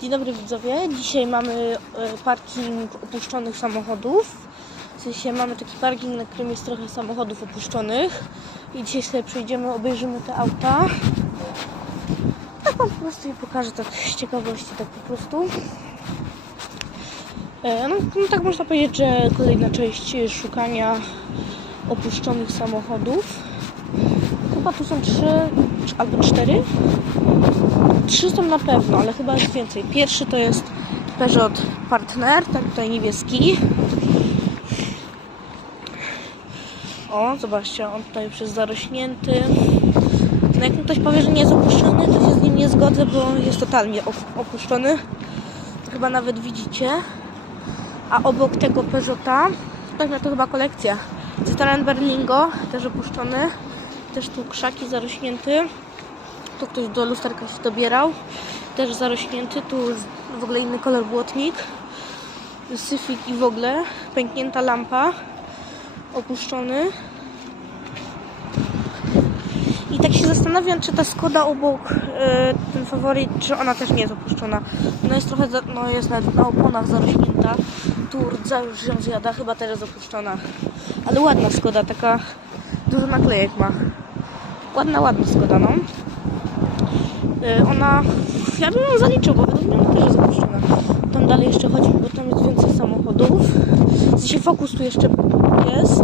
Dzień dobry widzowie. Dzisiaj mamy e, parking opuszczonych samochodów. W sensie mamy taki parking, na którym jest trochę samochodów opuszczonych. I dzisiaj sobie przejdziemy, obejrzymy te auta. Tak wam po prostu je pokażę tak z ciekawości, tak po prostu. E, No, no tak można powiedzieć, że kolejna część szukania opuszczonych samochodów. Chyba tu są trzy albo cztery. Trzy są na pewno, ale chyba jest więcej. Pierwszy to jest Peugeot Partner, tak tutaj niebieski. O, zobaczcie, on tutaj już jest zarośnięty. No jak mi ktoś powie, że nie jest opuszczony, to się z nim nie zgodzę, bo jest totalnie op- opuszczony. Chyba nawet widzicie. A obok tego Peugeota, tak na to chyba kolekcja. Citroen Berlingo, też opuszczony. Też tu krzaki zarośnięty. Tu ktoś do lusterka się dobierał. Też zarośnięty. Tu w ogóle inny kolor błotnik. Syfik i w ogóle. Pęknięta lampa. Opuszczony. I tak się zastanawiam, czy ta Skoda obok e, ten faworyt, czy ona też nie jest opuszczona. No jest trochę, za, no jest na, na oponach zarośnięta. Tu rdza już ją zjada, chyba jest opuszczona. Ale ładna Skoda, taka dużo naklejek ma. Ładna, Skoda, no. Y, Ona, ja bym ją zaliczył, bo według mnie też jest opuszczona. Tam dalej jeszcze chodzi, bo tam jest więcej samochodów. W sensie Focus tu jeszcze jest.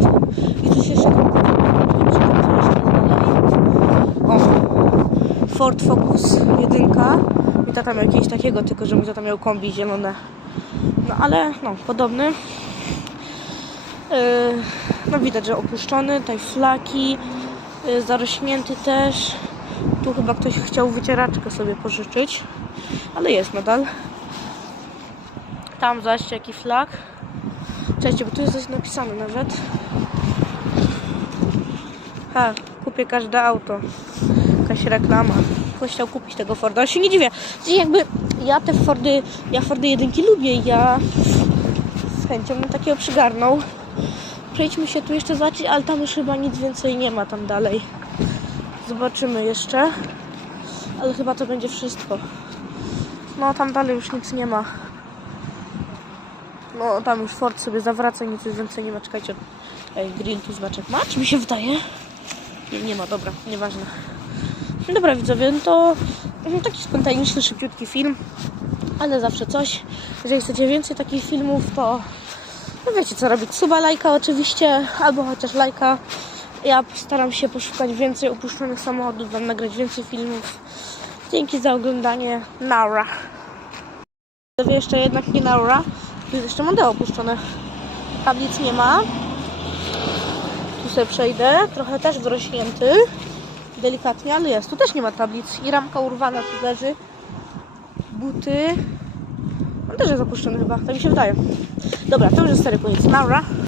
I tu się jeszcze. O, Ford Focus jedynka. I tata miał jakiegoś takiego, tylko że mój tata miał kombi zielone. No ale, no, podobny. Yy, no widać, że opuszczony. Tutaj flaki. Yy, zarośnięty też. Tu chyba ktoś chciał wycieraczkę sobie pożyczyć, ale jest nadal. Tam zaś jaki flag. Cześć, bo tu jest coś napisane nawet. Ha, kupię każde auto. Jakaś reklama. Ktoś chciał kupić tego Forda. Ale się nie dziwię. Sensie jakby ja te Fordy, ja Fordy jedynki lubię ja z chęcią bym takiego przygarnął. Przejdźmy się tu jeszcze zobaczyć, ale tam już chyba nic więcej nie ma tam dalej. Zobaczymy jeszcze. Ale chyba to będzie wszystko. No tam dalej już nic nie ma. No tam już Ford sobie zawraca, nic więcej nie ma. Czekajcie. Ej, grill tu znaczek ma? Czy mi się wydaje? Nie, nie ma, dobra, nieważne. No Dobra widzowie, no to no, taki spontaniczny, szybciutki film. Ale zawsze coś. Jeżeli chcecie więcej takich filmów, to no wiecie co robić. Suba, lajka oczywiście, albo chociaż lajka. Ja staram się poszukać więcej opuszczonych samochodów, wam nagrać więcej filmów. Dzięki za oglądanie. Naura. Widzowie, Jeszcze jednak nie Naura. Tu jest jeszcze model opuszczony. Tablic nie ma. Tu sobie przejdę. Trochę też wrośnięty. Delikatnie, ale jest. Tu też nie ma tablic. I ramka urwana tu leży. Buty. On też jest opuszczony chyba, tak mi się wydaje. Dobra, to już jest stary koniec. Naura.